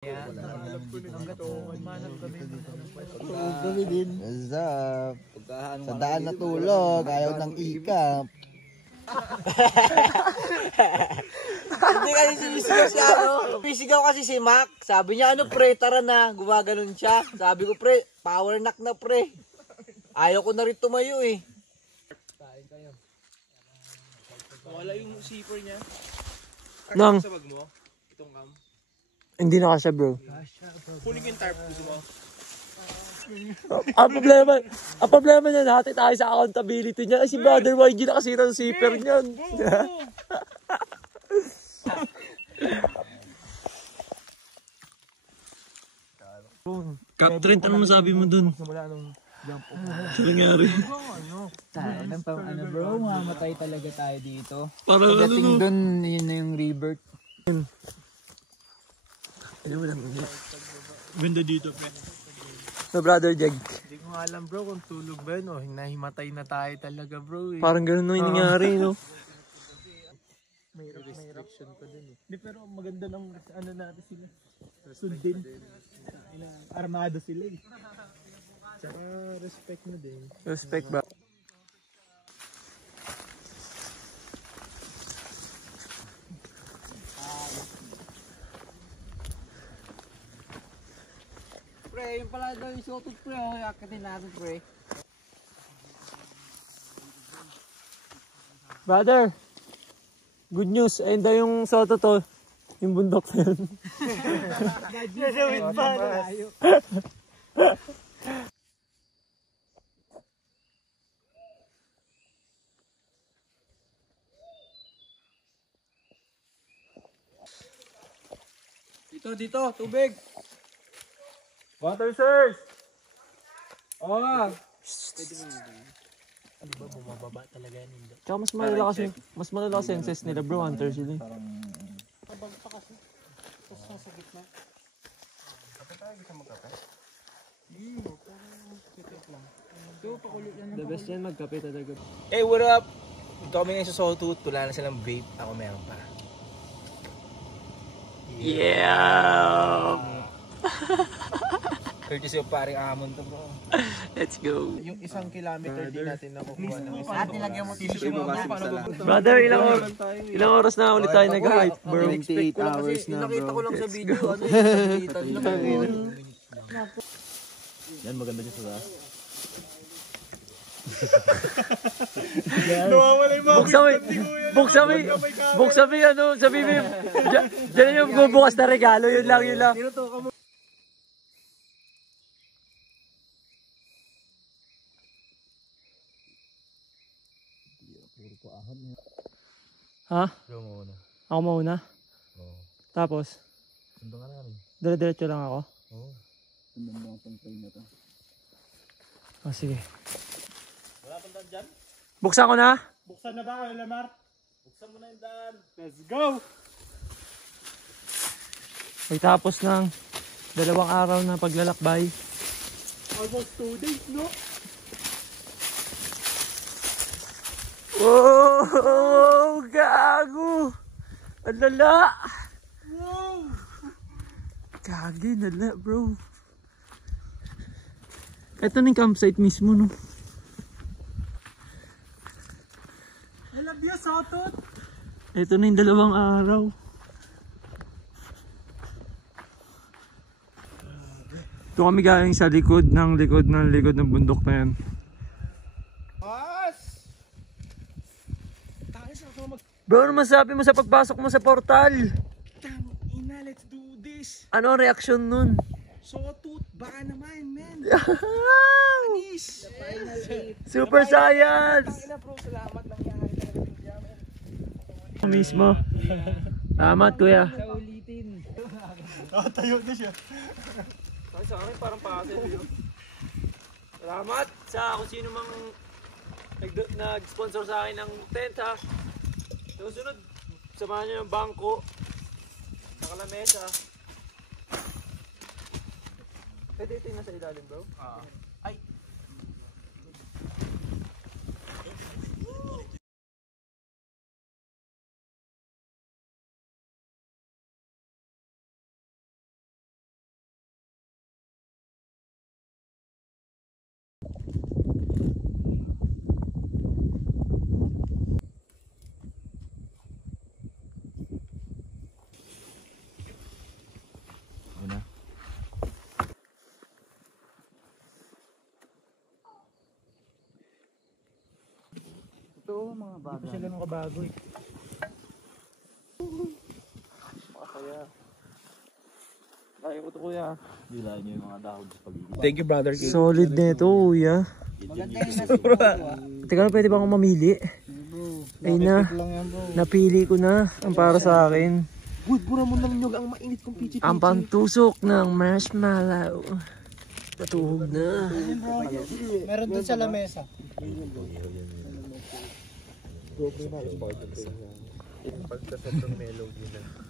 Kami din. Sa daan natulog, ayaw ng ikap. Hindi kasi sinisigaw siya, ano? Pisigaw kasi si Mac. Sabi niya, ano pre, tara na. Gumaganon siya. Sabi ko, pre, power knock na pre. Ayaw ko na rin tumayo eh. Wala yung zipper niya. Nang? Sa bag mo? Itong cam? Hindi na kasya bro. Kunin ko yung tarp gusto mo. Ang problema niya natin tayo sa accountability niya. Si Brother YG nakasira ng zipper niyan. Captain, ano masabi mo dun? Sa nangyari? Ano bro, mamatay talaga tayo dito. Parang Pagdating dun, yun na yung rebirth. Ganda dito, pre. So Brother Jeg. Hindi ko alam bro kung tulog ba yun o hinahimatay na tayo talaga bro eh. Parang ganun yung nangyari, no? May restriction pa din eh. Hindi pero maganda ng ano natin sila. Sundin. Armado sila eh. Tsaka respect mo din. Respect ba? Pre, yung pala daw yung sutot pre, akitin natin pre. Brother, good news, ayun daw yung soto to, yung bundok na yun. Nasawit pa. Dito, tubig. Water source! Oo. Ano ba, bumababa talaga yan. Tsaka mas malala kasi senses nila bro, hunter sila. Kabag pa kasi. Tapos nasa gitna. Kapit tayo gusto magkape? Ito, pakulit yan. The best yan, magkape talaga. Hey, what up? Ito kami ngayon sa Sawtooth. Wala na silang vape. Ako meron pa. Yeah! Courtesy of paring Amon to bro. Let's go. Yung 1 kilometer din natin nakukuha ng isang At nilagyan mo tissue mo ba? Brother, ilang oras na ulit tayo nag-hype bro? 28 hours na Nakita ko bro. lang sa video, ano yung nakita nila. Yan, maganda dyan sa taas. Buksan mo ano, sabi mo yung, dyan yung bubukas na regalo, yun lang. Ha? Ako mauna? Oo. Tapos? Sundo ka namin. Dire-diretso lang ako? Oo. Sundan mo ang pang-play na to. Oh, sige. Wala pang daan dyan? Buksan ko na? Buksan na ba, Lamar? Buksan mo na yung daan. Let's go! Pagtapos ng 2 araw na paglalakbay. Almost 2 days, no? Wow! Gago! Ang lala! Wow! Gagi, lala bro. Ito na yung campsite mismo, no? I love you, Sawtooth! Ito na yung 2 araw. Ito kami galing sa likod ng bundok na yan. Bro, ano masabi mo sa pagpasok mo sa portal? Ina, let's do this! Ano ang reaksyon nun? Sawtooth, baka naman, man! Anis! Super science! Ina bro, salamat lang yan. Mismo. Salamat kuya. Sa ulitin. Tayo na siya. Sa akin parang pasil yun. Salamat sa kung sino mang nag-sponsor sa akin ng tent ha. Susunod, samahan nyo ng bangko, nakalamesa. Pwede ito yung nasa ilalim bro? Ay! Hindi pa siya ganun kabago eh. Ayaw ko to kuya. Dilaan nyo yung mga dahon sa pagiging. Thank you brother. Solid na ito, kuya. Maganda yung nasa bro. Teka lang, pwede ba akong mamili? Ayun na. Napili ko na ang para sa akin. Good, bura mo ng nyog ang mainit kong pichi. Ang pantusok ng marshmallow. Patuhog na. Meron dun sa lamesa. Pagka sobrang mellow din na.